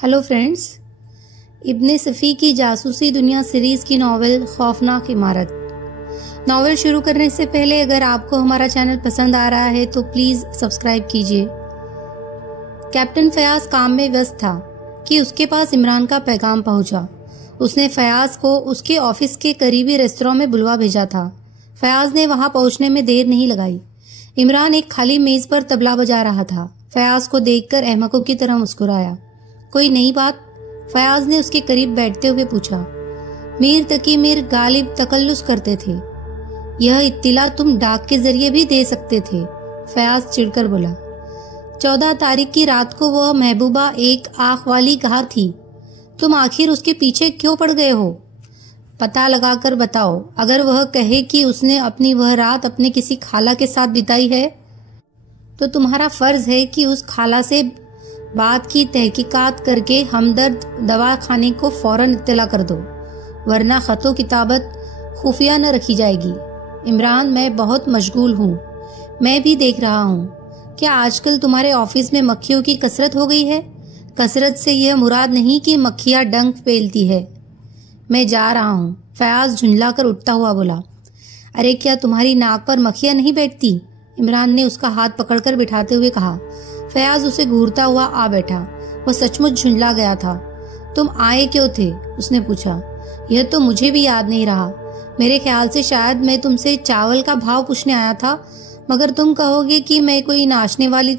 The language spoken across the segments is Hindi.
हेलो फ्रेंड्स, इब्ने सफ़ी की जासूसी दुनिया सीरीज की नॉवेल खौफनाक इमारत। नॉवेल शुरू करने से पहले अगर आपको हमारा चैनल पसंद आ रहा है तो प्लीज सब्सक्राइब कीजिए। कैप्टन फयाज काम में व्यस्त था कि उसके पास इमरान का पैगाम पहुंचा। उसने फयाज को उसके ऑफिस के करीबी रेस्तरां में बुलवा भेजा था। फयाज ने वहां पहुंचने में देर नहीं लगाई। इमरान एक खाली मेज पर तबला बजा रहा था। फयाज को देखकर अहमकों की तरह मुस्कुराया। कोई नई बात? फयाज ने उसके करीब बैठते हुए पूछा। मीर तकी मीर गालिब तकल्लुस करते थे। यह इत्तिला तुम डाक के जरिए भी दे सकते थे, फयाज चिढ़कर बोला। 14 तारीख की रात को वह महबूबा एक आंख वाली कहा थी। तुम आखिर उसके पीछे क्यों पड़ गए हो? पता लगाकर बताओ। अगर वह कहे कि उसने अपनी वह रात अपने किसी खाला के साथ बिताई है तो तुम्हारा फर्ज है कि उस खाला से बात की तहकीकात करके हमदर्द दवा खाने को फौरन इत्तला कर दो, वरना खतो किताबत खुफिया न रखी जाएगी। इमरान, मैं बहुत मशगूल हूँ। मैं भी देख रहा हूँ। क्या आजकल तुम्हारे ऑफिस में मक्खियों की कसरत हो गई है? कसरत से यह मुराद नहीं कि मक्खियाँ डंक पेलती है। मैं जा रहा हूँ, फयाज झुंझला कर उठता हुआ बोला। अरे क्या तुम्हारी नाक पर मक्खियाँ नहीं बैठती? इमरान ने उसका हाथ पकड़कर बिठाते हुए कहा। फयाज उसे घूरता हुआ आ बैठा। वह सचमुच झुंझला गया था। तुम आए क्यों थे? उसने पूछा। यह तो मुझे भी याद नहीं रहा। मेरे ख्याल से शायद मैं तुमसे चावल का भाव पूछने आया था, मगर तुम कहोगे कि मैं कोई नाचने वाली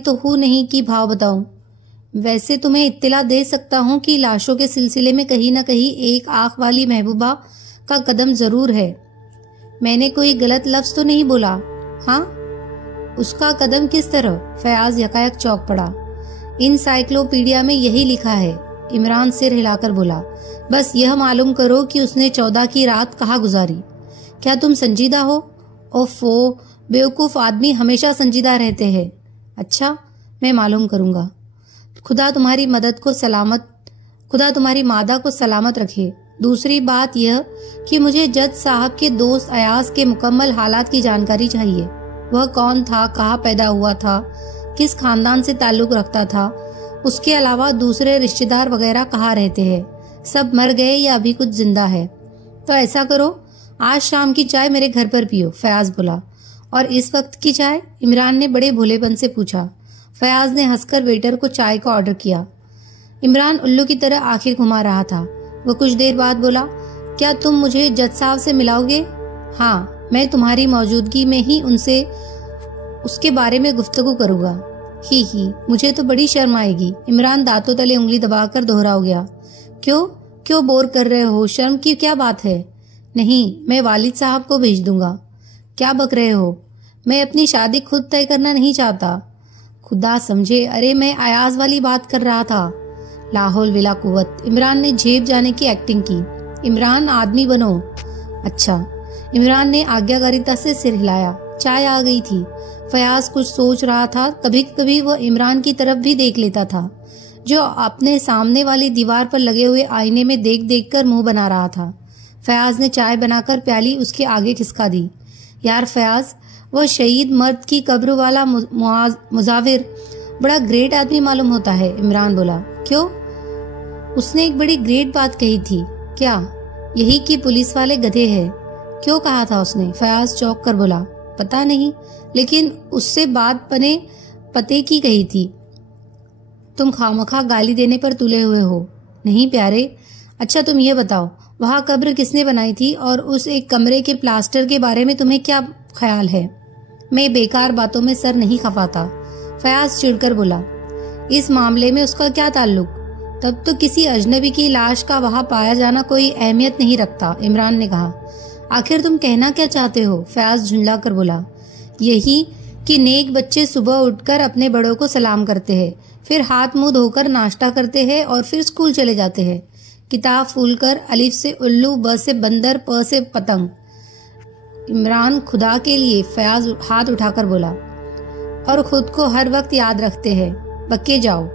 तो हूँ नहीं कि भाव बताऊं। वैसे तुम्हें इत्तिला दे सकता हूँ कि लाशों के सिलसिले में कहीं न कहीं एक आंख वाली महबूबा का कदम जरूर है। मैंने कोई गलत लफ्ज तो नहीं बोला? हाँ? उसका कदम किस तरह? फयाज यकायक चौंक पड़ा। इनसाइक्लोपीडिया में यही लिखा है, इमरान सिर हिलाकर बोला। बस यह मालूम करो कि उसने 14 की रात कहाँ गुजारी। क्या तुम संजीदा हो? ओफो, बेवकूफ आदमी हमेशा संजीदा रहते हैं। अच्छा, मैं मालूम करूंगा। खुदा तुम्हारी मादा को सलामत रखे। दूसरी बात यह कि मुझे जज साहब के दोस्त अयाज के मुकम्मल हालात की जानकारी चाहिए। वह कौन था, कहाँ पैदा हुआ था, किस खानदान से ताल्लुक रखता था, उसके अलावा दूसरे रिश्तेदार वगैरह कहाँ रहते हैं, सब मर गए या अभी कुछ जिंदा है। तो ऐसा करो, आज शाम की चाय मेरे घर पर पियो, फयाज बोला। और इस वक्त की चाय? इमरान ने बड़े भोलेपन से पूछा। फयाज ने हंसकर वेटर को चाय का ऑर्डर किया। इमरान उल्लू की तरह आंखें घुमा रहा था। वह कुछ देर बाद बोला, क्या तुम मुझे जज साहब से मिलाओगे? हाँ, मैं तुम्हारी मौजूदगी में ही उनसे उसके बारे में गुफ्तगू करूंगा। ही, मुझे तो बड़ी शर्म आएगी। इमरान दांतों तले उंगली दबाकर दोहरा गया। क्यों बोर कर रहे हो? शर्म की क्या बात है? नहीं, मैं वालिद साहब को भेज दूंगा। क्या बक रहे हो? मैं अपनी शादी खुद तय करना नहीं चाहता। खुदा समझे, अरे मैं अयाज वाली बात कर रहा था। लाहौल विला कुव्वत। इमरान ने झेप जाने की एक्टिंग की। इमरान, आदमी बनो। अच्छा। इमरान ने आज्ञाकारिता से सिर हिलाया। चाय आ गई थी। फयाज कुछ सोच रहा था। कभी कभी वह इमरान की तरफ भी देख लेता था, जो अपने सामने वाली दीवार पर लगे हुए आईने में देख देख कर मुंह बना रहा था। फयाज ने चाय बनाकर प्याली उसके आगे खिसका दी। यार फयाज, वह शहीद मर्द की कब्र वाला मुजाविर बड़ा ग्रेट आदमी मालूम होता है, इमरान बोला। क्यों? उसने एक बड़ी ग्रेट बात कही थी। क्या? यही कि पुलिस वाले गधे हैं। क्यों कहा था उसने? फयाज चौंक कर बोला। पता नहीं, लेकिन उससे बात पते की कही थी। तुम खामखा गाली देने पर तुले हुए हो। नहीं प्यारे। अच्छा तुम ये बताओ, वहां कब्र किसने बनाई थी और उस एक कमरे के प्लास्टर के बारे में तुम्हें क्या ख्याल है? मैं बेकार बातों में सर नहीं खपाता, फयाज चिढ़कर बोला। इस मामले में उसका क्या ताल्लुक? तब तो किसी अजनबी की लाश का वहां पाया जाना कोई अहमियत नहीं रखता, इमरान ने कहा। आखिर तुम कहना क्या चाहते हो? फयाज झुंझला कर बोला। यही कि नेक बच्चे सुबह उठकर अपने बड़ों को सलाम करते हैं, फिर हाथ मुंह धोकर नाश्ता करते हैं और फिर स्कूल चले जाते हैं। किताब फूलकर अलिफ से उल्लू, ब से बंदर, प से पतंग। इमरान, खुदा के लिए, फयाज हाथ उठाकर बोला। और खुद को हर वक्त याद रखते हैं। बक्के जाओ।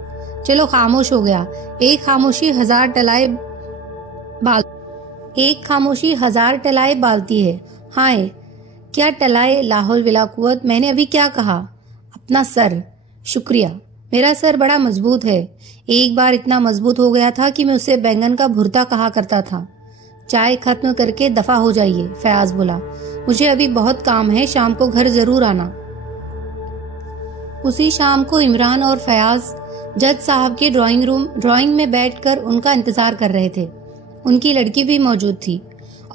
चलो खामोश हो गया। एक खामोशी हजार टलाए बालती है। हाय, क्या टलाए? लाहौल विला कुव्वत। मैंने अभी क्या कहा? अपना सर। शुक्रिया। मेरा सर बड़ा मजबूत है, एक बार इतना मजबूत हो गया था कि मैं उसे बैंगन का भुर्ता कहा करता था। चाय खत्म करके दफा हो जाइए, फयाज बोला। मुझे अभी बहुत काम है, शाम को घर जरूर आना। उसी शाम को इमरान और फयाज जज साहब के ड्राइंग में बैठकर उनका इंतजार कर रहे थे। उनकी लड़की भी मौजूद थी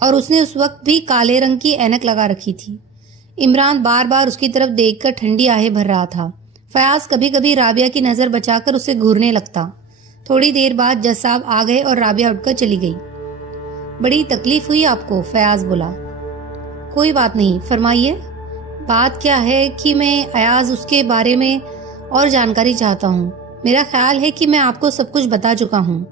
और उसने उस वक्त भी काले रंग की ऐनक लगा रखी थी। इमरान बार बार उसकी तरफ देखकर ठंडी आहें भर रहा था। फयाज कभी कभी राबिया की नजर बचाकर उसे घूरने लगता। थोड़ी देर बाद जज साहब आ गए और राबिया उठकर चली गई। बड़ी तकलीफ हुई आपको, फयाज बोला। कोई बात नहीं, फरमाइए। बात क्या है कि मैं अयाज उसके बारे में और जानकारी चाहता हूँ। मेरा ख्याल है कि मैं आपको सब कुछ बता चुका हूँ।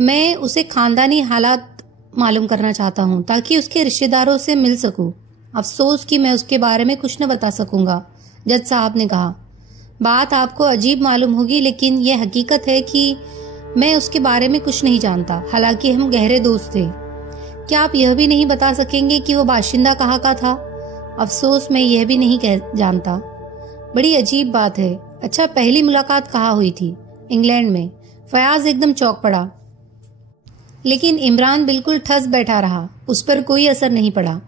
मैं उसे खानदानी हालात मालूम करना चाहता हूँ ताकि उसके रिश्तेदारों से मिल सकूं। अफसोस कि मैं उसके बारे में कुछ न बता सकूंगा, जज साहब ने कहा। बात आपको अजीब मालूम होगी, लेकिन यह हकीकत है कि मैं उसके बारे में कुछ नहीं जानता, हालांकि हम गहरे दोस्त थे। क्या आप यह भी नहीं बता सकेंगे कि वो बाशिंदा कहाँ का था? अफसोस मैं यह भी नहीं जानता। बड़ी अजीब बात है। अच्छा, पहली मुलाकात कहाँ हुई थी? इंग्लैंड में। फयाज एकदम चौंक पड़ा, लेकिन इमरान बिल्कुल ठस बैठा रहा। उस पर कोई असर नहीं पड़ा।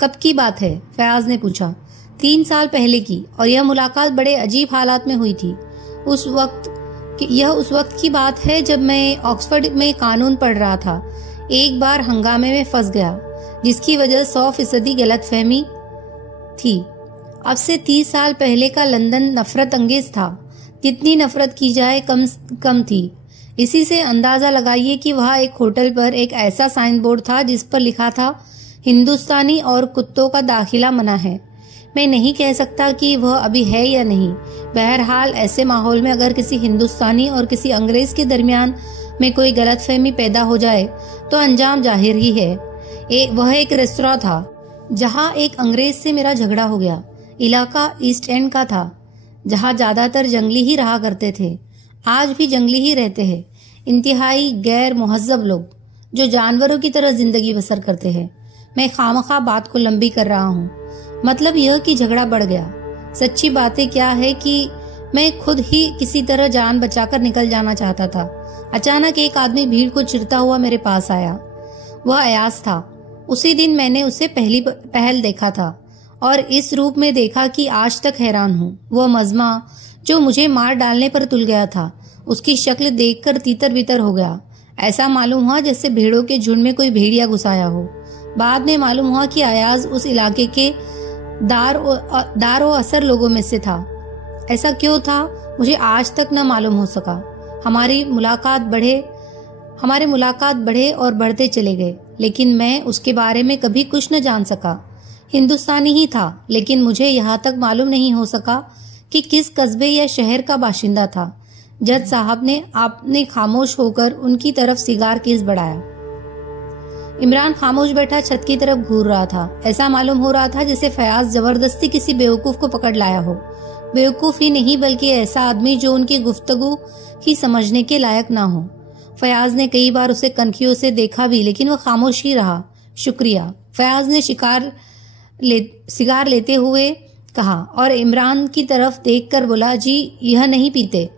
कब की बात है? फयाज ने पूछा। 3 साल पहले की, और यह मुलाकात बड़े अजीब हालात में हुई थी। यह उस वक्त की बात है जब मैं ऑक्सफोर्ड में कानून पढ़ रहा था। एक बार हंगामे में फंस गया, जिसकी वजह 100% गलतफहमी थी। अब से 30 साल पहले का लंदन नफरत अंगेज था। जितनी नफरत की जाए कम थी। इसी से अंदाजा लगाइए कि वहाँ एक होटल पर एक ऐसा साइन बोर्ड था जिस पर लिखा था, हिंदुस्तानी और कुत्तों का दाखिला मना है। मैं नहीं कह सकता कि वह अभी है या नहीं। बहरहाल ऐसे माहौल में अगर किसी हिंदुस्तानी और किसी अंग्रेज के दरमियान में कोई गलतफहमी पैदा हो जाए तो अंजाम जाहिर ही है। वह एक रेस्तरां था जहां एक अंग्रेज से मेरा झगड़ा हो गया। इलाका ईस्ट एंड का था, जहां ज्यादातर जंगली ही रहा करते थे। आज भी जंगली ही रहते हैं, इंतहाई गैर मुहज्जब लोग जो जानवरों की तरह जिंदगी बसर करते हैं। मैं खामखा बात को लंबी कर रहा हूँ। मतलब यह कि झगड़ा बढ़ गया। सच्ची बातें क्या है कि मैं खुद ही किसी तरह जान बचाकर निकल जाना चाहता था। अचानक एक आदमी भीड़ को चिरता हुआ मेरे पास आया। वह अयाज था। उसी दिन मैंने उसे पहल देखा था और इस रूप में देखा कि आज तक हैरान हूँ। वह मजमा जो मुझे मार डालने पर तुल गया था, उसकी शक्ल देखकर तीतर बितर हो गया। ऐसा मालूम हुआ जैसे भेड़ों के झुंड में कोई भेड़िया घुसाया हो। बाद में मालूम हुआ कि अयाज उस इलाके के दारो असर लोगों में से था। ऐसा क्यों था मुझे आज तक न मालूम हो सका। हमारे मुलाकात बढ़े और बढ़ते चले गए, लेकिन मैं उसके बारे में कभी कुछ न जान सका। हिंदुस्तानी ही था, लेकिन मुझे यहाँ तक मालूम नहीं हो सका कि किस कस्बे या शहर का बाशिंदा था। जज साहब ने आपने खामोश होकर उनकी तरफ सिगार केस बढ़ाया। इमरान खामोश बैठा छत की तरफ घूर रहा था। ऐसा मालूम हो रहा था जैसे फयाज जबरदस्ती किसी बेवकूफ को पकड़ लाया हो। बेवकूफ ही नहीं, बल्कि ऐसा आदमी जो उनकी गुफ्तगू ही समझने के लायक ना हो। फयाज ने कई बार उसे कनखियों से देखा भी, लेकिन वह खामोश ही रहा। शुक्रिया, फयाज ने सिगार लेते हुए कहा और इमरान की तरफ देखकर बोला, जी यह नहीं पीते।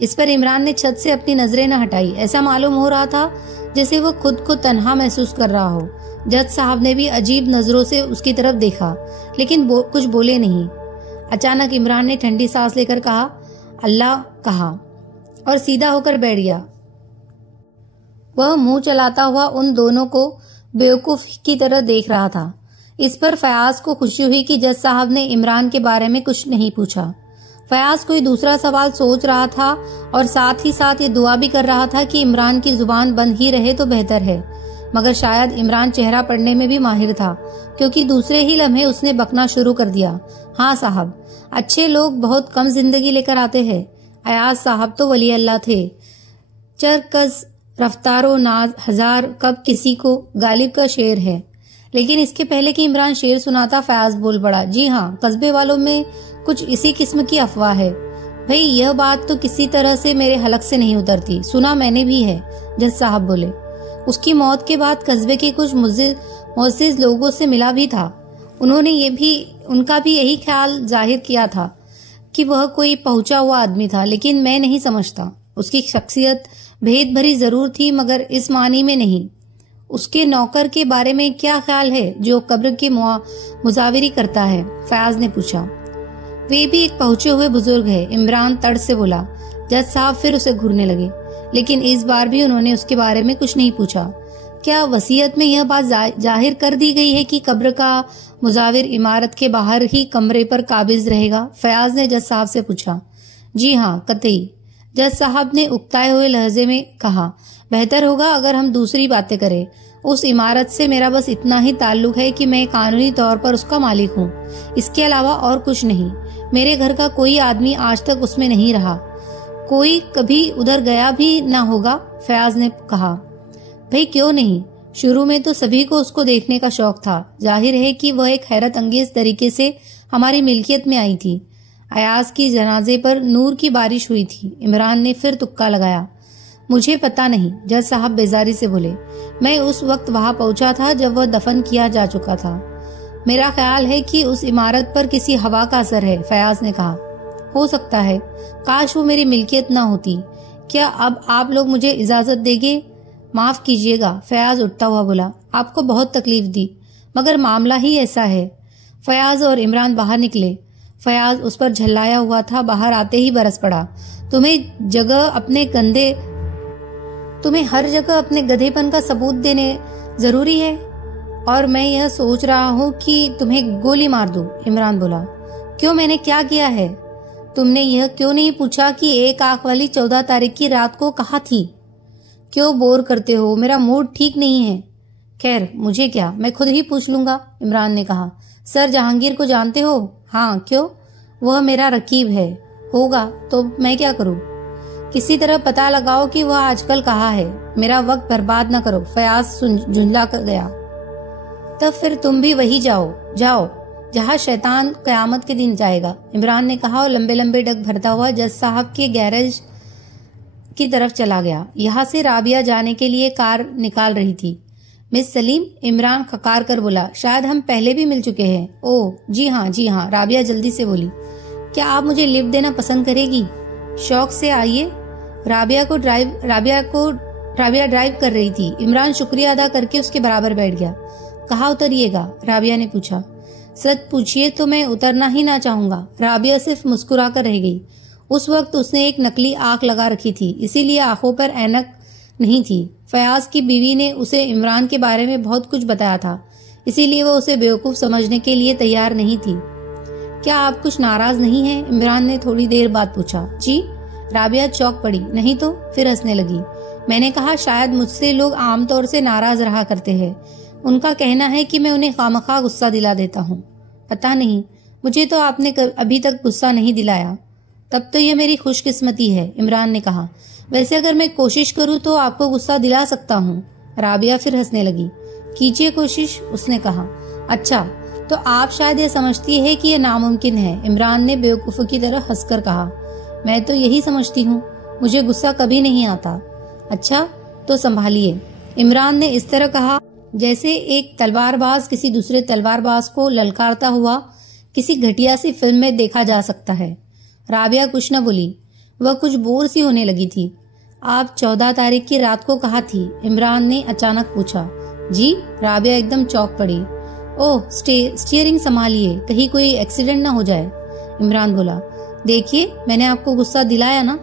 इस पर इमरान ने छत से अपनी नजरें न हटाई। ऐसा मालूम हो रहा था जैसे वो खुद को तन्हा महसूस कर रहा हो। जज साहब ने भी अजीब नजरों से उसकी तरफ देखा, लेकिन कुछ बोले नहीं। अचानक इमरान ने ठंडी सांस लेकर कहा, अल्लाह कहा, और सीधा होकर बैठ गया। वह मुंह चलाता हुआ उन दोनों को बेवकूफ की तरह देख रहा था। इस पर फयाज को खुशी हुई कि जज साहब ने इमरान के बारे में कुछ नहीं पूछा। फयाज कोई दूसरा सवाल सोच रहा था और साथ ही साथ ये दुआ भी कर रहा था कि इमरान की जुबान बंद ही रहे तो बेहतर है। मगर शायद इमरान चेहरा पढ़ने में भी माहिर था, क्योंकि दूसरे ही लम्हे उसने बकना शुरू कर दिया। हाँ साहब, अच्छे लोग बहुत कम जिंदगी लेकर आते हैं। अयाज साहब तो वली अल्लाह थे। चरकस रफ्तारो नाज हजार कब किसी को गालिब का शेर है। लेकिन इसके पहले कि इमरान शेर सुनाता, फयाज बोल पड़ा, जी हाँ, कस्बे वालों में कुछ इसी किस्म की अफवाह है। भाई यह बात तो किसी तरह से मेरे हलक से नहीं उतरती। सुना मैंने भी है, जज साहब बोले। उसकी मौत के बाद कस्बे के कुछ मुअज़्ज़िज़ लोगों से मिला भी था। उनका भी यही ख्याल जाहिर किया था कि वह कोई पहुंचा हुआ आदमी था, लेकिन मैं नहीं समझता। उसकी शख्सियत भेद भरी जरूर थी, मगर इस मानी में नहीं। उसके नौकर के बारे में क्या ख्याल है जो कब्र की मुजाविरी करता है? फयाज ने पूछा। वे भी एक पहुंचे हुए बुजुर्ग है, इमरान तड़ से बोला। जज साहब फिर उसे घूरने लगे, लेकिन इस बार भी उन्होंने उसके बारे में कुछ नहीं पूछा। क्या वसीयत में यह बात जाहिर कर दी गई है कि कब्र का मुजाविर इमारत के बाहर ही कमरे पर काबिज रहेगा? फयाज ने जज साहब से पूछा। जी हाँ, कतई। जज साहब ने उकताए हुए लहजे में कहा। बेहतर होगा अगर हम दूसरी बातें करें। उस इमारत से मेरा बस इतना ही ताल्लुक है कि मैं कानूनी तौर पर उसका मालिक हूँ, इसके अलावा और कुछ नहीं। मेरे घर का कोई आदमी आज तक उसमें नहीं रहा, कोई कभी उधर गया भी ना होगा। फयाज ने कहा। भाई क्यों नहीं? शुरू में तो सभी को उसको देखने का शौक था। जाहिर है कि वह एक हैरत अंगेज तरीके से हमारी मिल्कियत में आई थी। अयाज की जनाजे पर नूर की बारिश हुई थी। इमरान ने फिर तुक्का लगाया। मुझे पता नहीं, जज साहब बेजारी से बोले। मैं उस वक्त वहां पहुंचा था जब वह दफन किया जा चुका था। मेरा ख्याल है कि उस इमारत पर किसी हवा का असर है, फयाज ने कहा। हो सकता है, काश वो मेरी मिल्कियत ना होती। क्या अब आप लोग मुझे इजाजत देंगे? माफ कीजिएगा, फयाज उठता हुआ बोला। आपको बहुत तकलीफ दी, मगर मामला ही ऐसा है। फयाज और इमरान बाहर निकले। फयाज उस पर झल्लाया हुआ था, बाहर आते ही बरस पड़ा। तुम्हें हर जगह अपने गधेपन का सबूत देने जरूरी है, और मैं यह सोच रहा हूँ कि तुम्हें गोली मार दूं। इमरान बोला। क्यों, मैंने क्या किया है? तुमने यह क्यों नहीं पूछा कि एक आंख वाली 14 तारीख की रात को कहाँ थी? क्यों बोर करते हो? मेरा मूड ठीक नहीं है। खैर, मुझे क्या, मैं खुद ही पूछ लूंगा, इमरान ने कहा। सर जहांगीर को जानते हो? हाँ, क्यों? वह मेरा रकीब है। होगा तो मैं क्या करूं? किसी तरह पता लगाओ कि वह आजकल कहाँ है। मेरा वक्त बर्बाद न करो। फयाज झुंझला कर गया। तब फिर तुम भी वही जाओ जहाँ शैतान कयामत के दिन जाएगा, इमरान ने कहा और लंबे लंबे डग भरता हुआ जज साहब के गैरेज की तरफ चला गया। यहाँ से राबिया जाने के लिए कार निकाल रही थी। मिस सलीम, इमरान खकार कर बोला। शायद हम पहले भी मिल चुके हैं। ओह जी हाँ, राबिया जल्दी से बोली। क्या आप मुझे लिफ्ट देना पसंद करेगी? शौक से आइए। राबिया ड्राइव कर रही थी। इमरान शुक्रिया अदा करके उसके बराबर बैठ गया। कहाँ उतरिएगा? राबिया ने पूछा। सच पूछिए तो मैं उतरना ही ना चाहूंगा। राबिया सिर्फ मुस्कुरा कर रह गई। उस वक्त उसने एक नकली आंख लगा रखी थी, इसीलिए आंखों पर ऐनक नहीं थी। फयाज की बीवी ने उसे इमरान के बारे में बहुत कुछ बताया था, इसीलिए वह उसे बेवकूफ समझने के लिए तैयार नहीं थी। क्या आप कुछ नाराज नहीं हैं? इमरान ने थोड़ी देर बाद पूछा। जी। राबिया चौंक पड़ी। नहीं तो? फिर हंसने लगी। मैंने कहा शायद मुझसे लोग आमतौर से नाराज रहा करते हैं। उनका कहना है कि मैं उन्हें खामखा गुस्सा दिला देता हूँ। पता नहीं, मुझे तो आपने अभी तक गुस्सा नहीं दिलाया। तब तो यह मेरी खुशकिस्मती है, इमरान ने कहा। वैसे अगर मैं कोशिश करूँ तो आपको गुस्सा दिला सकता हूँ। राबिया फिर हंसने लगी। कीजिए कोशिश, उसने कहा। अच्छा, तो आप शायद यह समझती है कि यह नामुमकिन है, इमरान ने बेवकूफ़ों की तरह हंसकर कहा। मैं तो यही समझती हूँ, मुझे गुस्सा कभी नहीं आता। अच्छा, तो संभालिए, इमरान ने इस तरह कहा जैसे एक तलवारबाज किसी दूसरे तलवारबाज को ललकारता हुआ किसी घटिया सी फिल्म में देखा जा सकता है। राबिया कुछ न बोली, वह कुछ बोर सी होने लगी थी। आप 14 तारीख की रात को कहाँ थी? इमरान ने अचानक पूछा। जी। राबिया एकदम चौंक पड़ी। ओह, स्टीयरिंग संभालिए, कहीं कोई एक्सीडेंट ना हो जाए, इमरान बोला। देखिए, मैंने आपको गुस्सा दिलाया ना।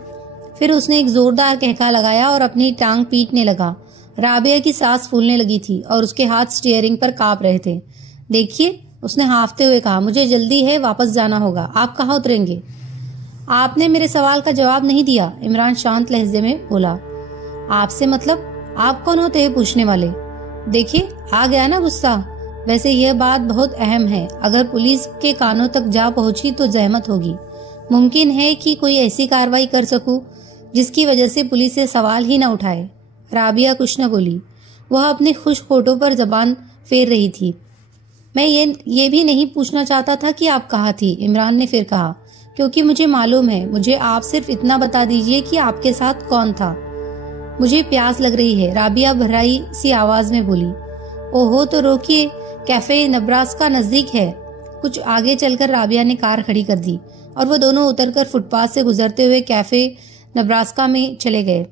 फिर उसने एक जोरदार कहका लगाया और अपनी टांग पीटने लगा। राबिया की सांस फूलने लगी थी और उसके हाथ स्टीयरिंग पर कांप रहे थे। देखिए, उसने हांफते हुए कहा, मुझे जल्दी है, वापस जाना होगा। आप कहाँ उतरेंगे? आपने मेरे सवाल का जवाब नहीं दिया, इमरान शांत लहजे में बोला। आपसे मतलब? आप कौन होते हैं पूछने वाले? देखिए, आ गया ना गुस्सा। वैसे यह बात बहुत अहम है, अगर पुलिस के कानों तक जा पहुंची तो जहमत होगी। मुमकिन है कि कोई ऐसी कार्रवाई कर सकूं जिसकी वजह से पुलिस से सवाल ही न उठाए। राबिया कुछ न बोली, वह अपने खुश होठों पर जबान फेर रही थी। मैं ये भी नहीं पूछना चाहता था कि आप कहाँ थी, इमरान ने फिर कहा, क्योंकि मुझे मालूम है। मुझे आप सिर्फ इतना बता दीजिए कि आपके साथ कौन था। मुझे प्यास लग रही है, राबिया भर्राई सी आवाज में बोली। ओहो, तो रोकिए, कैफे नब्रास्का नजदीक है। कुछ आगे चलकर राबिया ने कार खड़ी कर दी। और वो दोनों उतरकर फुटपाथ से गुजरते हुए कैफे नब्रास्का में चले गए।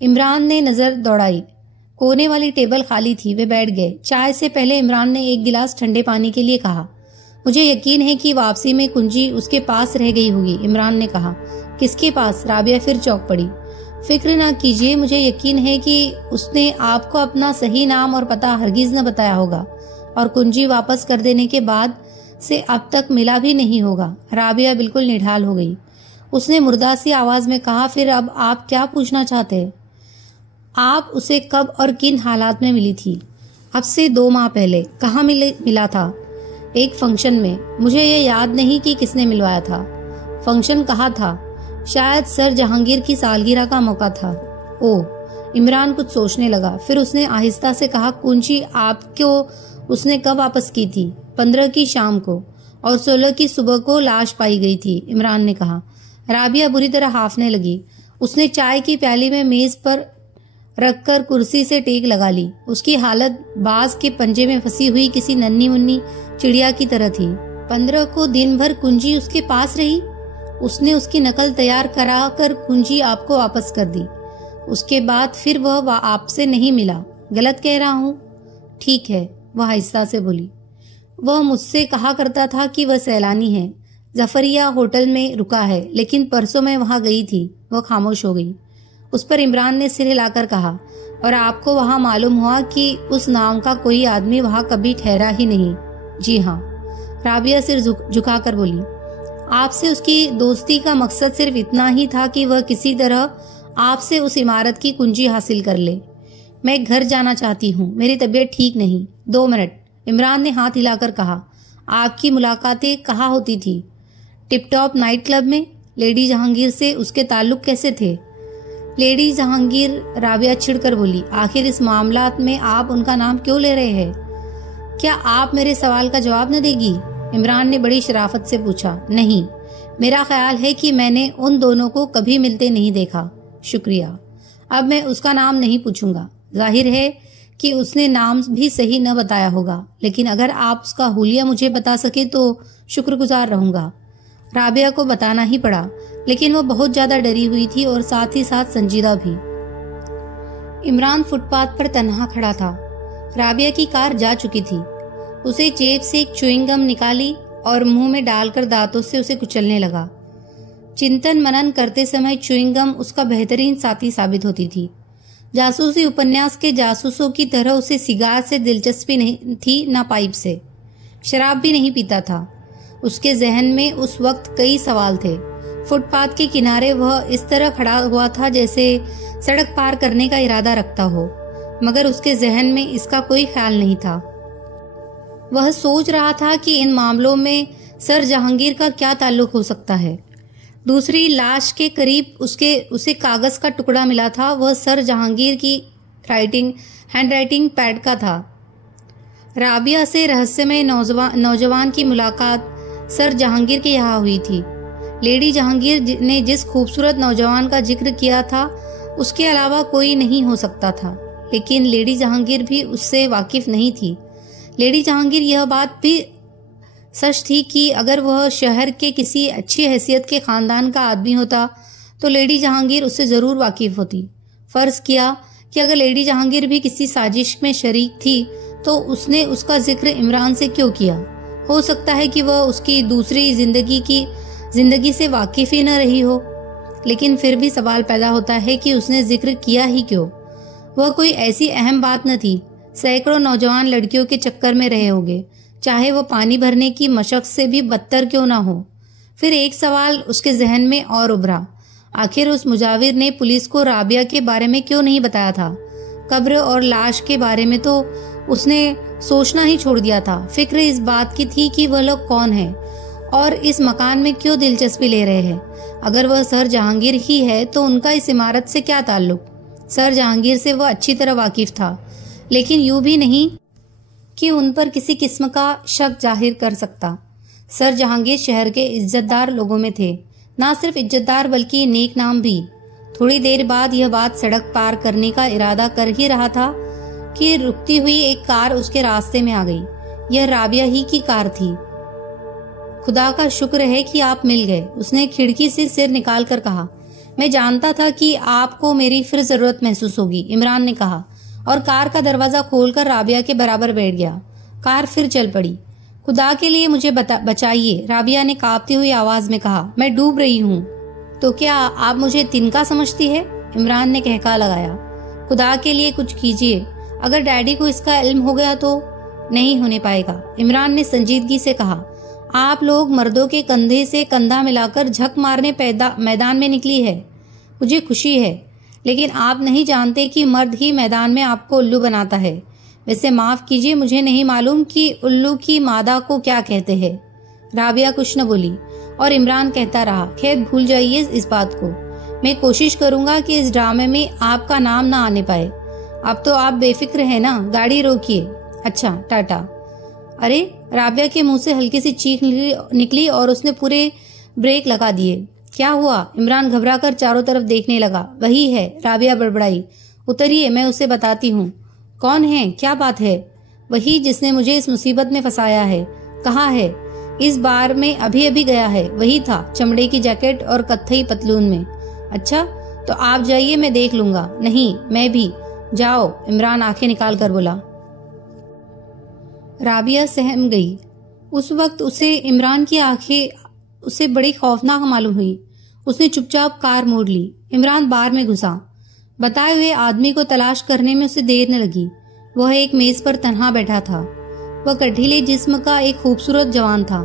इमरान ने नजर दौड़ाई। कोने वाली टेबल खाली थी। वे बैठ गए। चाय से पहले इमरान ने एक गिलास ठंडे पानी के लिए कहा। मुझे यकीन है कि वापसी में कुंजी उसके पास रह गई होगी, इमरान ने कहा। किसके पास? राबिया फिर चौंक पड़ी। फिक्र ना कीजिए, मुझे यकीन है कि उसने आपको अपना सही नाम और पता हरगिज न बताया होगा और कुंजी वापस कर देने के बाद से अब तक मिला भी नहीं होगा। राबिया बिल्कुल निढाल हो गई। उसने मुर्दासी आवाज में कहा, फिर अब आप क्या पूछना चाहते हैं? आप उसे कब और किन हालात में मिली थी? अब से 2 माह पहले। कहाँ मिला था? एक फंक्शन में। मुझे ये याद नहीं कि किसने मिलवाया था। फंक्शन कहाँ था? शायद सर जहांगीर की सालगिरह का मौका था। ओह, इमरान कुछ सोचने लगा। फिर उसने आहिस्ता से कहा, कुंजी आपको उसने कब वापस की थी? 15 की शाम को और 16 की सुबह को लाश पाई गई थी, इमरान ने कहा। राबिया बुरी तरह हाफने लगी। उसने चाय की प्याली में मेज पर रखकर कुर्सी से टेक लगा ली। उसकी हालत बाज के पंजे में फंसी हुई किसी नन्ही मुन्नी चिड़िया की तरह थी। 15 को दिन भर कुंजी उसके पास रही। उसने उसकी नकल तैयार करा कर कुंजी आपको वापस कर दी। उसके बाद फिर वह आपसे नहीं मिला। गलत कह रहा हूँ? ठीक है, वह आहिस्ता से बोली। वह मुझसे कहा करता था कि वह सैलानी है, जफरिया होटल में रुका है, लेकिन परसों मैं वहां गई थी। वह खामोश हो गई। उस पर इमरान ने सिर हिलाकर कहा, और आपको वहां मालूम हुआ कि उस नाम का कोई आदमी वहां कभी ठहरा ही नहीं? जी हाँ। राबिया सिर झुकाकर बोली। आपसे उसकी दोस्ती का मकसद सिर्फ इतना ही था कि वह किसी तरह आपसे उस इमारत की कुंजी हासिल कर ले। मैं घर जाना चाहती हूँ, मेरी तबीयत ठीक नहीं। 2 मिनट, इमरान ने हाथ हिलाकर कहा। आपकी मुलाकातें कहाँ होती थी? टिप टॉप नाइट क्लब में। लेडी जहांगीर से उसके ताल्लुक कैसे थे? लेडी जहांगीर, राबिया छिड़कर बोली। आखिर इस मामला में आप उनका नाम क्यों ले रहे हैं? क्या आप मेरे सवाल का जवाब न देगी? इमरान ने बड़ी शराफत से पूछा। नहीं, मेरा ख्याल है कि मैंने उन दोनों को कभी मिलते नहीं देखा। शुक्रिया। अब मैं उसका नाम नहीं पूछूंगा। जाहिर है कि उसने नाम भी सही न बताया होगा, लेकिन अगर आप उसका हुलिया मुझे बता सके तो शुक्रगुजार रहूंगा। राबिया को बताना ही पड़ा, लेकिन वो बहुत ज्यादा डरी हुई थी और साथ ही साथ संजीदा भी। इमरान फुटपाथ पर तन्हा खड़ा था। राबिया की कार जा चुकी थी। उसे जेब से एक च्युइंगम निकाली और मुंह में डालकर दांतों से उसे कुचलने लगा। चिंतन मनन करते समय च्युइंगम उसका बेहतरीन साथी साबित होती थी। जासूसी उपन्यास के जासूसों की तरह उसे सिगार से दिलचस्पी नहीं थी, ना पाइप से। शराब भी नहीं पीता था। उसके जहन में उस वक्त कई सवाल थे। फुटपाथ के किनारे वह इस तरह खड़ा हुआ था जैसे सड़क पार करने का इरादा रखता हो, मगर उसके जहन में इसका कोई ख्याल नहीं था। वह सोच रहा था कि इन मामलों में सर जहांगीर का क्या ताल्लुक हो सकता है। दूसरी लाश के करीब उसे कागज का टुकड़ा मिला था। वह सर जहांगीर की हैंडराइटिंग पैड का था। राबिया से रहस्यमय नौजवान की मुलाकात सर जहांगीर के यहाँ हुई थी। लेडी जहांगीर ने जिस खूबसूरत नौजवान का जिक्र किया था उसके अलावा कोई नहीं हो सकता था, लेकिन लेडी जहांगीर भी उससे वाकिफ नहीं थी। लेडी जहांगीर यह बात भी सच थी कि अगर वह शहर के किसी अच्छी हैसियत के खानदान का आदमी होता तो लेडी जहांगीर उससे जरूर वाकिफ होती। फर्ज किया कि अगर लेडी जहांगीर भी किसी साजिश में शरीक थी तो उसने उसका जिक्र इमरान से क्यों किया? हो सकता है कि वह उसकी दूसरी जिंदगी से वाकिफ ही न रही हो, लेकिन फिर भी सवाल पैदा होता है कि उसने जिक्र किया ही क्यों? वह कोई ऐसी अहम बात न थी। सैकड़ों नौजवान लड़कियों के चक्कर में रहे होंगे, चाहे वो पानी भरने की मशक से भी बदतर क्यों ना हो। फिर एक सवाल उसके जहन में और उभरा। आखिर उस मुजाविर ने पुलिस को राबिया के बारे में क्यों नहीं बताया था? कब्र और लाश के बारे में तो उसने सोचना ही छोड़ दिया था। फिक्र इस बात की थी कि वह लोग कौन हैं और इस मकान में क्यों दिलचस्पी ले रहे हैं। अगर वह सर जहांगीर ही है तो उनका इस इमारत से क्या ताल्लुक? सर जहांगीर से वह अच्छी तरह वाकिफ था, लेकिन यूं भी नहीं कि उन पर किसी किस्म का शक जाहिर कर सकता। सर जहांगीर शहर के इज्जतदार लोगों में थे, ना सिर्फ इज्जतदार बल्कि नेक नाम भी। थोड़ी देर बाद यह बात सड़क पार करने का इरादा कर ही रहा था कि रुकती हुई एक कार उसके रास्ते में आ गई। यह राबिया ही की कार थी। खुदा का शुक्र है कि आप मिल गए, उसने खिड़की से सिर निकाल कर कहा। मैं जानता था कि आपको मेरी फिर जरूरत महसूस होगी, इमरान ने कहा और कार का दरवाजा खोलकर राबिया के बराबर बैठ गया। कार फिर चल पड़ी। खुदा के लिए मुझे बचाइए, राबिया ने कांपती हुई आवाज में कहा। मैं डूब रही हूँ। तो क्या आप मुझे तिनका समझती है? इमरान ने कहका लगाया। खुदा के लिए कुछ कीजिए, अगर डैडी को इसका इल्म हो गया तो। नहीं होने पाएगा, इमरान ने संजीदगी से कहा। आप लोग मर्दों के कंधे से कंधा मिलाकर झक मारने मैदान में निकली है। मुझे खुशी है, लेकिन आप नहीं जानते कि मर्द ही मैदान में आपको उल्लू बनाता है। वैसे माफ कीजिए, मुझे नहीं मालूम कि उल्लू की मादा को क्या कहते हैं। राबिया कुछ न बोली और इमरान कहता रहा, खैर भूल जाइए इस बात को। मैं कोशिश करूंगा कि इस ड्रामे में आपका नाम ना आने पाए। अब तो आप बेफिक्र है ना? गाड़ी रोकिए। अच्छा, टाटा। अरे, राबिया के मुंह से हल्की सी चीख निकली और उसने पूरे ब्रेक लगा दिए। क्या हुआ? इमरान घबराकर चारों तरफ देखने लगा। वही है, राबिया बड़बड़ाई। उतरिए, मैं उसे बताती हूँ। कौन है? क्या बात है? वही जिसने मुझे इस मुसीबत में फंसाया है। कहाँ है? इस बार में अभी अभी गया है। वही था, चमड़े की जैकेट और कत्थई पतलून में। अच्छा, तो आप जाइए, मैं देख लूंगा। नहीं, मैं भी। जाओ, इमरान आंखें निकाल कर बोला। राबिया सहम गई। उस वक्त उसे इमरान की आंखें उसे बड़ी खौफनाक मालूम हुई। उसने चुपचाप कार मोड़ ली। इमरान बार में घुसा। बताए हुए आदमी को तलाश करने में उसे देर न लगी। वह एक मेज पर तन्हा बैठा था। वह कठिले जिस्म का एक खूबसूरत जवान था।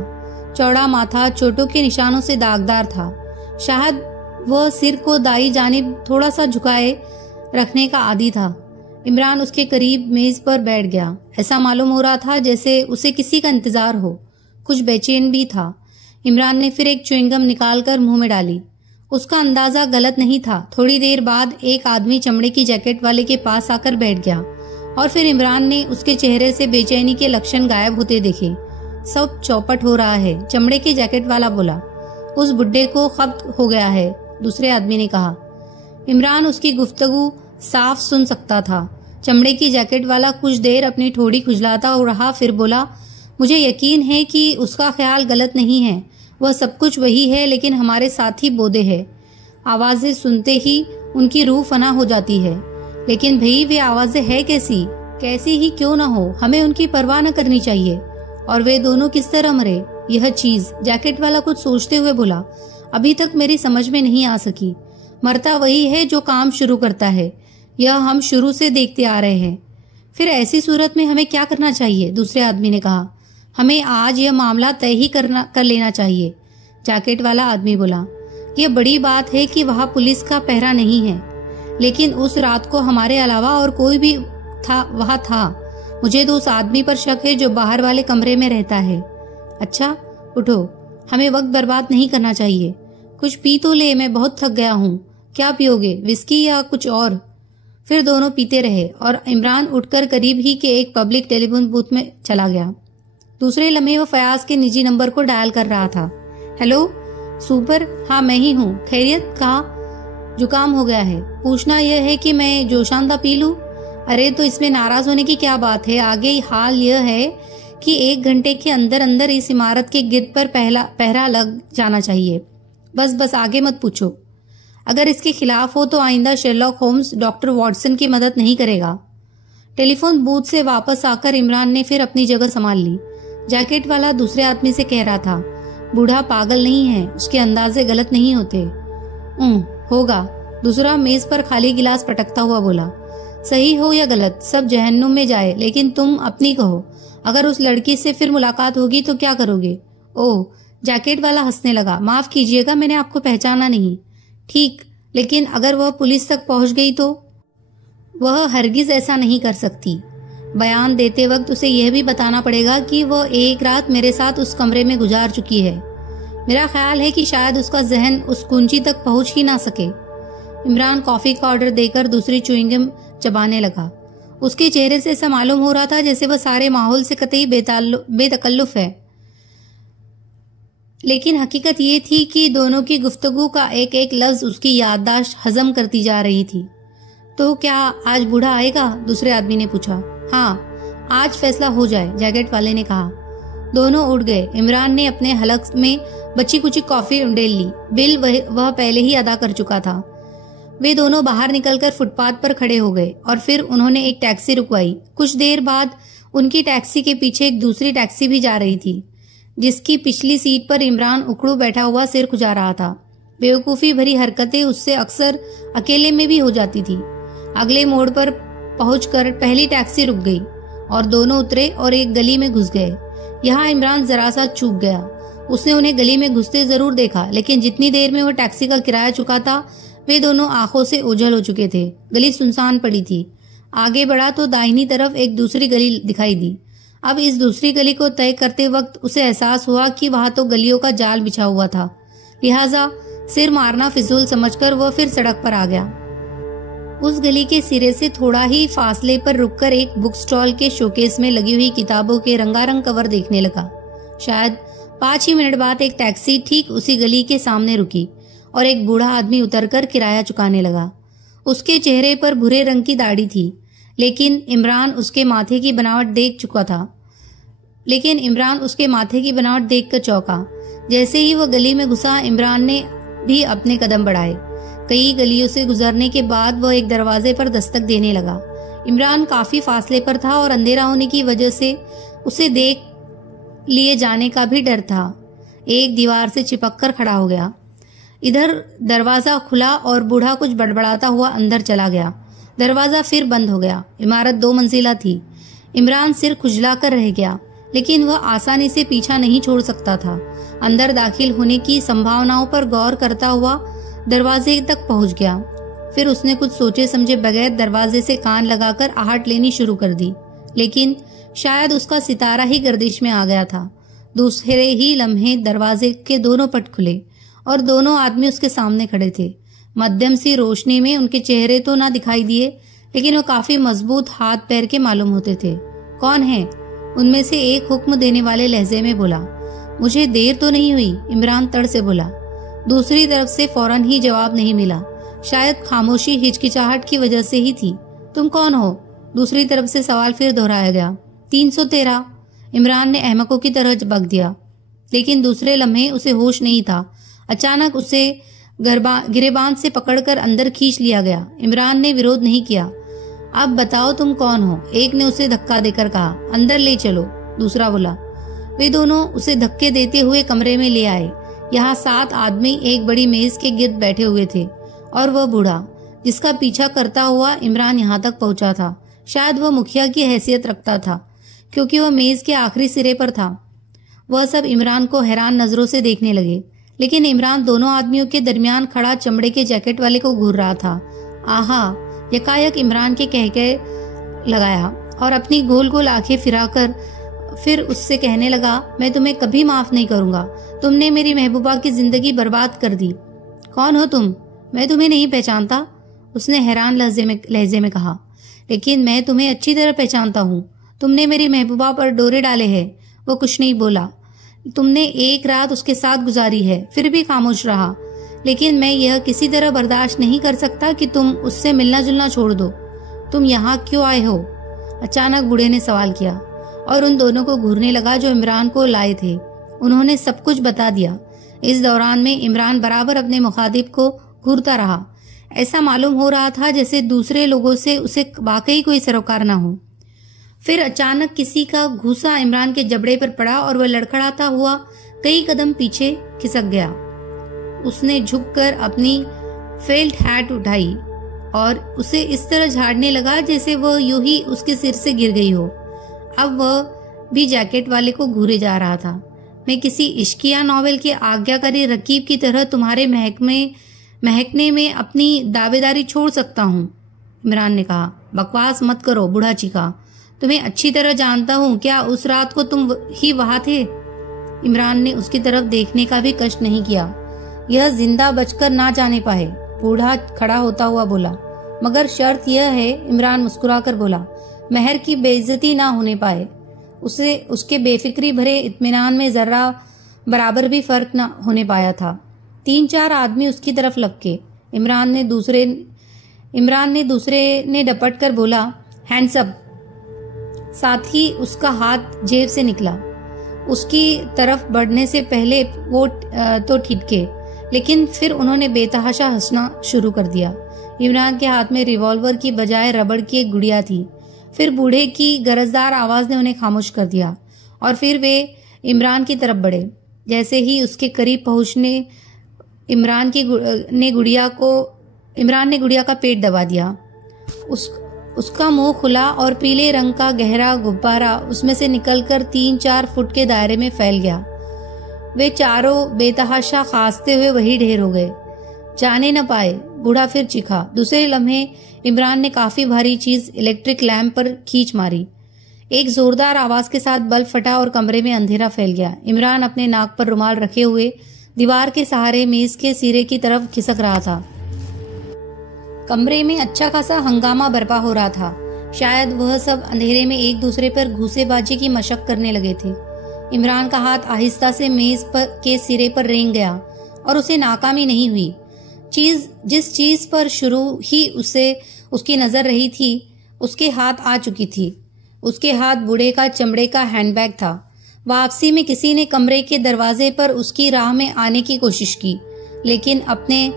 चौड़ा माथा चोटों के निशानों से दागदार था। शायद वह सिर को दाई जानिब थोड़ा सा झुकाए रखने का आदी था। इमरान उसके करीब मेज पर बैठ गया। ऐसा मालूम हो रहा था जैसे उसे किसी का इंतजार हो। कुछ बेचैन भी था। इमरान ने फिर एक च्युइंगम निकालकर मुंह में डाली। उसका अंदाजा गलत नहीं था। थोड़ी देर बाद एक आदमी चमड़े की जैकेट वाले के पास आकर बैठ गया और फिर इमरान ने उसके चेहरे से बेचैनी के लक्षण गायब होते देखे। सब चौपट हो रहा है, चमड़े की जैकेट वाला बोला। उस बुड्ढे को खब्त हो गया है, दूसरे आदमी ने कहा। इमरान उसकी गुफ्तगू साफ सुन सकता था। चमड़े की जैकेट वाला कुछ देर अपनी ठोड़ी खुजलाता रहा, फिर बोला, मुझे यकीन है कि उसका ख्याल गलत नहीं है। वह सब कुछ वही है, लेकिन हमारे साथ ही बोधे है। आवाजें सुनते ही उनकी रूह फना हो जाती है। लेकिन भाई, वे आवाजें है कैसी ही क्यों न हो, हमें उनकी परवाह न करनी चाहिए। और वे दोनों किस तरह मरे, यह चीज, जैकेट वाला कुछ सोचते हुए बोला, अभी तक मेरी समझ में नहीं आ सकी। मरता वही है जो काम शुरू करता है। यह हम शुरू से देखते आ रहे हैं। फिर ऐसी सूरत में हमें क्या करना चाहिए? दूसरे आदमी ने कहा। हमें आज यह मामला तय ही कर लेना चाहिए, जैकेट वाला आदमी बोला। यह बड़ी बात है कि वहाँ पुलिस का पहरा नहीं है, लेकिन उस रात को हमारे अलावा और कोई भी वहाँ था। मुझे तो उस आदमी पर शक है जो बाहर वाले कमरे में रहता है। अच्छा, उठो, हमें वक्त बर्बाद नहीं करना चाहिए। कुछ पी तो ले, मैं बहुत थक गया हूँ। क्या पियोगे, विस्की या कुछ और? फिर दोनों पीते रहे और इमरान उठकर करीब ही के एक पब्लिक टेलीफोन बूथ में चला गया। दूसरे लम्हे वो फयाज के निजी नंबर को डायल कर रहा था। हेलो, सुपर, हाँ मैं ही हूँ। खैरियत? कहा जुकाम हो गया है। पूछना यह है कि मैं जोशांदा पी लूं? अरे तो इसमें नाराज होने की क्या बात है। आगे हाल यह है कि 1 घंटे के अंदर अंदर इस इमारत के गिर्द पर पहरा लग जाना चाहिए। बस आगे मत पूछो। अगर इसके खिलाफ हो तो आइंदा शेरलॉक होम्स डॉक्टर वॉटसन की मदद नहीं करेगा। टेलीफोन बूथ से वापस आकर इमरान ने फिर अपनी जगह संभाल ली। जैकेट वाला दूसरे आदमी से कह रहा था, बूढ़ा पागल नहीं है, उसके अंदाजे गलत नहीं होते। होगा, दूसरा मेज पर खाली गिलास पटकता हुआ बोला। सही हो या गलत, सब जहन्नुम में जाए, लेकिन तुम अपनी कहो। अगर उस लड़की से फिर मुलाकात होगी तो क्या करोगे? ओह, जैकेट वाला हंसने लगा। माफ कीजिएगा, मैंने आपको पहचाना नहीं। ठीक, लेकिन अगर वह पुलिस तक पहुंच गई तो? वह हरगिज ऐसा नहीं कर सकती। बयान देते वक्त उसे यह भी बताना पड़ेगा कि वह एक रात मेरे साथ उस कमरे में गुजार चुकी है। मेरा ख्याल है कि शायद उसका जहन उस कुंजी तक पहुंच ही ना सके। इमरान कॉफी का ऑर्डर देकर दूसरी च्युइंगम चबाने लगा। उसके चेहरे से ऐसा मालूम हो रहा था जैसे वह सारे माहौल से कतई बेतकल्लुफ है। लेकिन हकीकत ये थी कि दोनों की गुफ्तगू का एक एक लफ्ज उसकी याददाश्त हजम करती जा रही थी। तो क्या आज बूढ़ा आएगा? दूसरे आदमी ने पूछा। हाँ, आज फैसला हो जाए, जैकेट वाले ने कहा। दोनों उठ गए। इमरान ने अपने हलक में बची कुची कॉफी उंडेल ली। बिल वह पहले ही अदा कर चुका था। वे दोनों बाहर निकलकर फुटपाथ पर खड़े हो गए और फिर उन्होंने एक टैक्सी रुकवाई। कुछ देर बाद उनकी टैक्सी के पीछे एक दूसरी टैक्सी भी जा रही थी, जिसकी पिछली सीट पर इमरान उखड़ू बैठा हुआ सिर खुजा रहा था। बेवकूफी भरी हरकतें उससे अक्सर अकेले में भी हो जाती थी। अगले मोड़ पर पहुंचकर पहली टैक्सी रुक गई और दोनों उतरे और एक गली में घुस गए। यहाँ इमरान जरा सा चूक गया। उसने उन्हें गली में घुसते जरूर देखा, लेकिन जितनी देर में वह टैक्सी का किराया चुका था वे दोनों आंखों से ओझल हो चुके थे। गली सुनसान पड़ी थी। आगे बढ़ा तो दाहिनी तरफ एक दूसरी गली दिखाई दी। अब इस दूसरी गली को तय करते वक्त उसे एहसास हुआ कि वहां तो गलियों का जाल बिछा हुआ था, लिहाजा सिर मारना फिजूल समझकर वह फिर सड़क पर आ गया। उस गली के सिरे से थोड़ा ही फासले पर रुककर एक बुक स्टॉल के शोकेस में लगी हुई किताबों के रंगारंग कवर देखने लगा। शायद 5 ही मिनट बाद एक टैक्सी ठीक उसी गली के सामने रुकी और एक बूढ़ा आदमी उतरकर किराया चुकाने लगा। उसके चेहरे पर भूरे रंग की दाढ़ी थी, लेकिन इमरान उसके माथे की बनावट देखकर चौंका। जैसे ही वह गली में घुसा, इमरान ने भी अपने कदम बढ़ाए। कई गलियों से गुजरने के बाद वह एक दरवाजे पर दस्तक देने लगा। इमरान काफी फासले पर था और अंधेरा होने की वजह से उसे देख लिए जाने का भी डर था। एक दीवार से चिपक कर खड़ा हो गया। इधर दरवाजा खुला और बूढ़ा कुछ बड़बड़ाता हुआ अंदर चला गया। दरवाजा फिर बंद हो गया। इमारत 2 मंजिला थी। इमरान सिर खुजलाकर रह गया, लेकिन वह आसानी से पीछा नहीं छोड़ सकता था। अंदर दाखिल होने की संभावनाओं पर गौर करता हुआ दरवाजे तक पहुंच गया। फिर उसने कुछ सोचे समझे बगैर दरवाजे से कान लगाकर आहट लेनी शुरू कर दी, लेकिन शायद उसका सितारा ही गर्दिश में आ गया था। दूसरे ही लम्हे दरवाजे के दोनों पट खुले और दोनों आदमी उसके सामने खड़े थे। मध्यम सी रोशनी में उनके चेहरे तो ना दिखाई दिए, लेकिन वो काफी मजबूत हाथ पैर के मालूम होते थे। कौन है? उनमें से एक हुक्म देने वाले लहजे में बोला। मुझे देर तो नहीं हुई? इमरान तड़ से बोला। दूसरी तरफ से फौरन ही जवाब नहीं मिला। शायद खामोशी हिचकिचाहट की वजह से ही थी। तुम कौन हो? दूसरी तरफ से सवाल फिर दोहराया गया। 313। इमरान ने अहमकों की तरह बक दिया, लेकिन दूसरे लम्हे उसे होश नहीं था। अचानक उसे गिरेबान से पकड़कर अंदर खींच लिया गया। इमरान ने विरोध नहीं किया। अब बताओ तुम कौन हो? एक ने उसे धक्का देकर कहा। अंदर ले चलो, दूसरा बोला। वे दोनों उसे धक्के देते हुए कमरे में ले आए। यहाँ 7 आदमी एक बड़ी मेज के गिर्द बैठे हुए थे और वह बूढ़ा, जिसका पीछा करता हुआ इमरान यहाँ तक पहुंचा था। शायद वह मुखिया की हैसियत रखता था, क्योंकि वह मेज के आखिरी सिरे पर था। वह सब इमरान को हैरान नजरों से देखने लगे, लेकिन इमरान दोनों आदमियों के दरमियान खड़ा चमड़े के जैकेट वाले को घूर रहा था। आहा! यकायक इमरान के कह लगाया और अपनी गोल गोल आंखें फिराकर फिर उससे कहने लगा, मैं तुम्हें कभी माफ नहीं करूंगा। तुमने मेरी महबूबा की जिंदगी बर्बाद कर दी। कौन हो तुम? मैं तुम्हें नहीं पहचानता, उसने हैरान लहजे में कहा। लेकिन मैं तुम्हें अच्छी तरह पहचानता हूँ। तुमने मेरी महबूबा पर डोरे डाले हैं। वो कुछ नहीं बोला। तुमने एक रात उसके साथ गुजारी है, फिर भी खामोश रहा। लेकिन मैं यह किसी तरह बर्दाश्त नहीं कर सकता कि तुम उससे मिलना जुलना छोड़ दो। तुम यहाँ क्यों आए हो? अचानक बूढ़े ने सवाल किया और उन दोनों को घूरने लगा जो इमरान को लाए थे। उन्होंने सब कुछ बता दिया। इस दौरान में इमरान बराबर अपने मुखातिब को घूरता रहा। ऐसा मालूम हो रहा था जैसे दूसरे लोगों से उसे वाकई कोई सरोकार न हो। फिर अचानक किसी का घूसा इमरान के जबड़े पर पड़ा और वह लड़खड़ाता हुआ कई कदम पीछे खिसक गया। उसने झुककर अपनी फेल्ट हैट उठाई और उसे इस तरह झाड़ने लगा जैसे वह यूं ही उसके सिर से गिर गई हो। अब वह भी जैकेट वाले को घूरे जा रहा था। मैं किसी इश्किया नॉवेल के आज्ञाकारी रकीब की तरह तुम्हारे महकने में अपनी दावेदारी छोड़ सकता हूँ, इमरान ने कहा। बकवास मत करो, बूढ़ा चीखा। तुम्हें अच्छी तरह जानता हूँ। क्या उस रात को तुम ही वहां थे? इमरान ने उसकी तरफ देखने का भी कष्ट नहीं किया। यह जिंदा बचकर ना जाने पाए, बूढ़ा खड़ा होता हुआ बोला। मगर शर्त यह है, इमरान मुस्कुराकर बोला, महर की बेइज्जती ना होने पाए। उसे उसके बेफिक्री भरे इत्मीनान में जर्रा बराबर भी फर्क न होने पाया था। 3-4 आदमी उसकी तरफ लपके। इमरान ने दूसरे ने डपट कर बोला, हैंड्स अप। साथ ही उसका हाथ जेब से निकला। उसकी तरफ बढ़ने से पहले वो तो ठिठके, लेकिन फिर उन्होंने बेतहाशा हंसना शुरू कर दिया। इमरान के हाथ में रिवॉल्वर की बजाय रबड़ की एक गुड़िया थी। फिर बूढ़े की गरजदार आवाज ने उन्हें खामोश कर दिया और फिर वे इमरान की तरफ बढ़े। जैसे ही उसके करीब पहुंचने इमरान ने गुड़िया का पेट दबा दिया। उसका मुंह खुला और पीले रंग का गहरा गुब्बारा उसमें से निकलकर 3-4 फुट के दायरे में फैल गया। वे चारों बेतहाशा खांसते हुए वही ढेर हो गए, जाने न पाए। बूढ़ा फिर चीखा। दूसरे लम्हे इमरान ने काफी भारी चीज इलेक्ट्रिक लैंप पर खींच मारी। एक जोरदार आवाज के साथ बल्ब फटा और कमरे में अंधेरा फैल गया। इमरान अपने नाक पर रुमाल रखे हुए दीवार के सहारे मेज के सिरे की तरफ खिसक रहा था। कमरे में अच्छा खासा हंगामा बर्पा हो रहा था। शायद वह सब अंधेरे में एक दूसरे पर घूसेबाजी की मशक करने लगे थे। इमरान का हाथ आहिस्ता से मेज के सिरे पर रेंग गया और उसे नाकामी नहीं हुई। जिस चीज पर शुरू ही उसकी नजर रही थी, उसके हाथ आ चुकी थी। उसके हाथ बूढ़े का चमड़े का हैंडबैग था। वापसी में किसी ने कमरे के दरवाजे पर उसकी राह में आने की कोशिश की, लेकिन अपने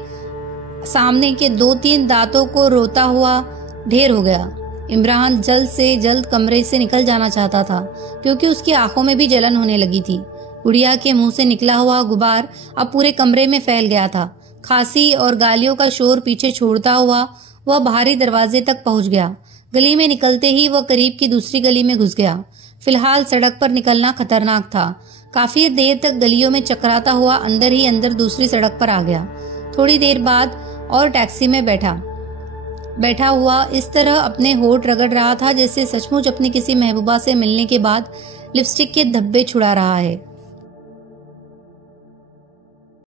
सामने के 2-3 दांतों को रोता हुआ ढेर हो गया। इमरान जल्द से जल्द कमरे से निकल जाना चाहता था, क्योंकि उसकी आंखों में भी जलन होने लगी थी। गुड़िया के मुंह से निकला हुआ गुबार अब पूरे कमरे में फैल गया था। खांसी और गालियों का शोर पीछे छोड़ता हुआ वह बाहरी दरवाजे तक पहुंच गया। गली में निकलते ही वह करीब की दूसरी गली में घुस गया। फिलहाल सड़क पर निकलना खतरनाक था। काफी देर तक गलियों में चकराता हुआ अंदर ही अंदर दूसरी सड़क पर आ गया। थोड़ी देर बाद और टैक्सी में बैठा हुआ इस तरह अपने होठ रगड़ रहा था जैसे सचमुच अपनी किसी महबूबा से मिलने के बाद लिपस्टिक के धब्बे छुड़ा रहा है।